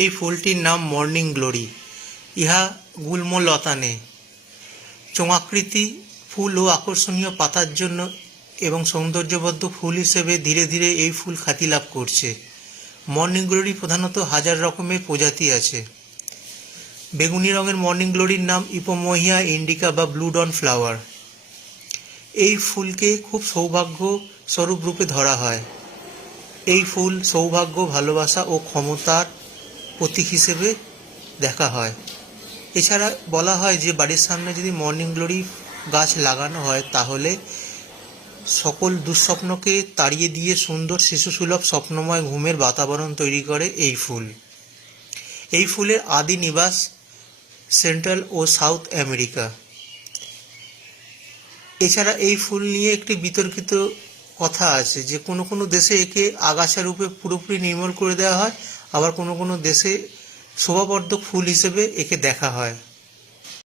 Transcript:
এই ফুলটির নাম morning glory. ইহা গুল্মলতানে চোঙাকৃতি ফুল ও আকর্ষণীয় পাতার জন্য এবং সৌন্দর্যবদ্ধ ফুল হিসেবে ধীরে ধীরে এই ফুল খ্যাতি লাভ করছে। মর্নিং গ্লোরি প্রধানত হাজার রকমের প্রজাতি আছে। বেগুনি রঙের মর্নিং গ্লোরির নাম ইপোমোহিয়া ইন্ডিকা বা ব্লু ডন ফ্লাওয়ার। এই ফুলকে খুব সৌভাগ্য স্বরূপ রূপে ধরা হয়। এই ফুল সৌভাগ্য, ভালোবাসা ও ক্ষমতার প্রতীক হিসেবে দেখা হয়। এছাড়া বলা হয় যে বাড়ির সামনে যদি মর্নিং গ্লোরি গাছ লাগানো হয় তাহলে সকল দুঃস্বপ্নকে তাড়িয়ে দিয়ে সুন্দর শিশুসুলভ স্বপ্নময় ঘুমের বাতাবরণ তৈরি করে এই ফুল। এই ফুলের আদি নিবাস সেন্ট্রাল ও সাউথ আমেরিকা। এছাড়া এই ফুল নিয়ে একটি বিতর্কিত কথা আছে যে কোনো কোনো দেশে একে আগাছা রূপে পুরোপুরি নির্মূল করে দেওয়া হয়, আবার কোনো কোনো দেশে শোভাবর্ধক ফুল হিসেবে একে দেখা হয়।